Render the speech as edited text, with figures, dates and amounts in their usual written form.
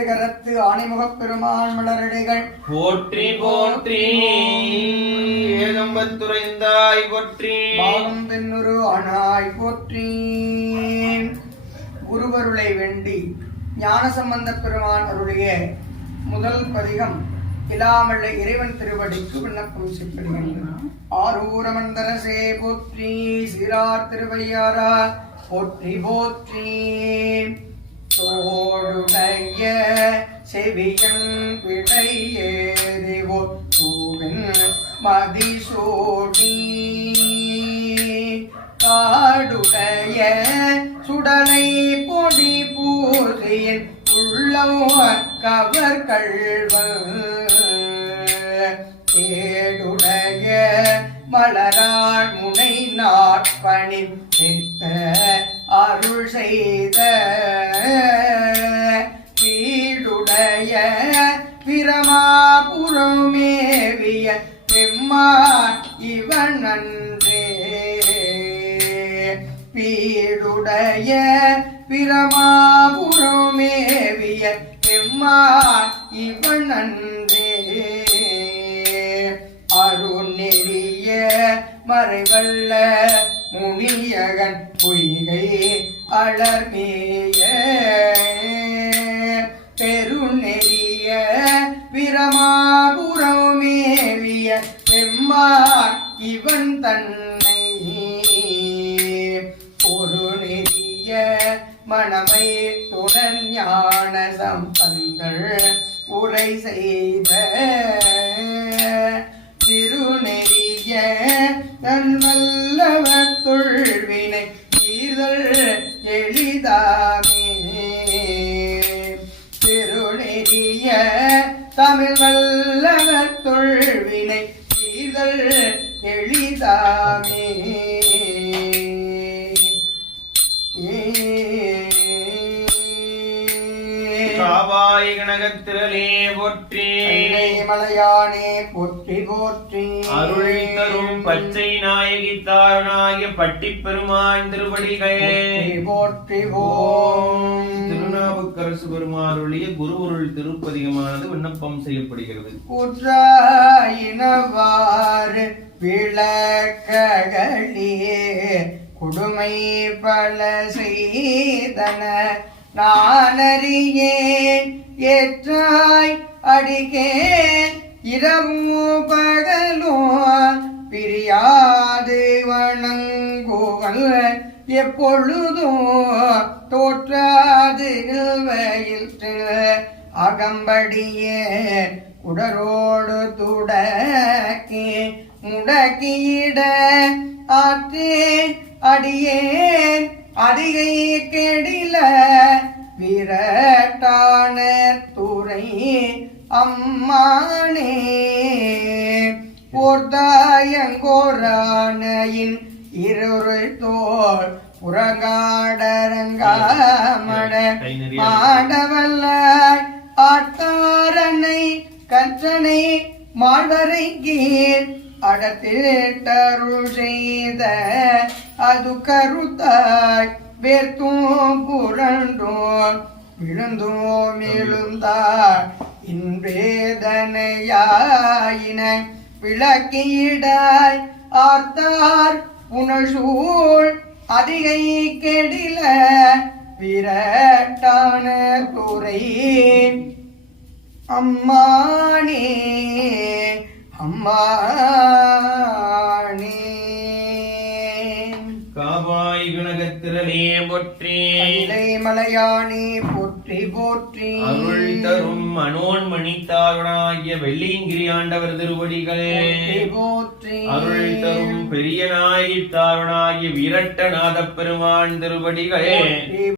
கரத்து ஆணைமுகப் பெருமான் மலரடிகள் போற்றி போற்றி. ஏகம்பத்துரைந்தாய் போற்றி. பாகம் பெண்ணுரு ஆனாய் போற்றி. குருவருளை வேண்டி ஞானசம்பந்த பெருமான் அருளிய முதல் பதிகம் இல்லாமல் இறைவன் திருவடிக்கு விண்ணப்பம் செய்யப்படுகின்றன. ஆரூரமந்தரசே போற்றி. சீரார் திருவையாரா போற்றி போற்றி. தோடுடைய செவியன் விடை ஏறிவோ தூவின் மதிசூடி காடுடைய சுடலை பொடி பூசியின் உள்ளம் கவர் கள்வன் ஏடுடைய மலரான் முனை நாட்பணி நிற்க அருள் செய்த வீடுடைய பிரமாபுரம் மேவிய பெம்மான் இவன் நன்றே. வீடுடைய பிரமாபுரம் மேவிய பெம்மான் இவன் நன்றே. அருநெறிய மறைவல்ல முனியகன் பொய்கை அழர்மேய பெருநெறிய பிரமாபுரம் மேவிய பெம்மான் இவன் தன்னை ஒரு நெறிய மணமை துடன் ஞான சம்பந்தள் உரை செய்த திருநெறிய தன் வல்லவர் தொழ்வினை ஈதல் எளிதாமே. திருநெறிய தமிழ் வல்லவர் தொழ்வினை ஈதல் எளிதாமே. காவாய் கனகத்திரளே போற்றி. மலையானே போற்றி போற்றி. அருள் தரும் பச்சை நாயகி தாரணாய பட்டிப் பெருமான் திருவடிகள் போற்றி ஓம். திருநாவுக்கரசு பெருமாருடைய குருவருள் திருப்பதிகமானது விண்ணப்பம் செய்யப்படுகிறது. குற்றாயினவாறு விளக்ககளியே கொடுமை பல செய்தன நானறியேன் ஏற்றாய் அடிகேன் இரவு பகலும் பிரியாது வணங்குவல் எப்பொழுதும் தோற்றாது வயிற்று அகம்படியே குடரோடு துடக்கி முடக்கியிட ஆற்றேன் அடியேன் அதிகை கெடில விரட்டான துறை அம்மானே. போர்தாயங்கோரானையின் இருள் தோல் புறங்காடரங்காமட மாடவல்ல ஆட்டாரனை கற்றனை மாடரை கீழ் அடத்திட்டருள் செய்த அது கருத்தாய் வேர்த்தும் புரண்டோம் விழுந்தோம் எழுந்தார் இன்வேதனையாயின விளக்கியிடாய் ஆர்த்தார் புனசூழ் அதிகை கெடில விரட்டான துறை அம்மானே அம்மானே. காவாய் கனகத்திரளே போற்றி. மலையானே போற்றி போற்றி. அருள் தரும் மனோன்மணி தாரணாகிய வெள்ளியங்கிரி ஆண்டவர் திருவடிகள் போற்றி. அருள் தரும் பெரிய நாயகி தாரணாகிய விரட்டநாத பெருமான் திருவடிகள்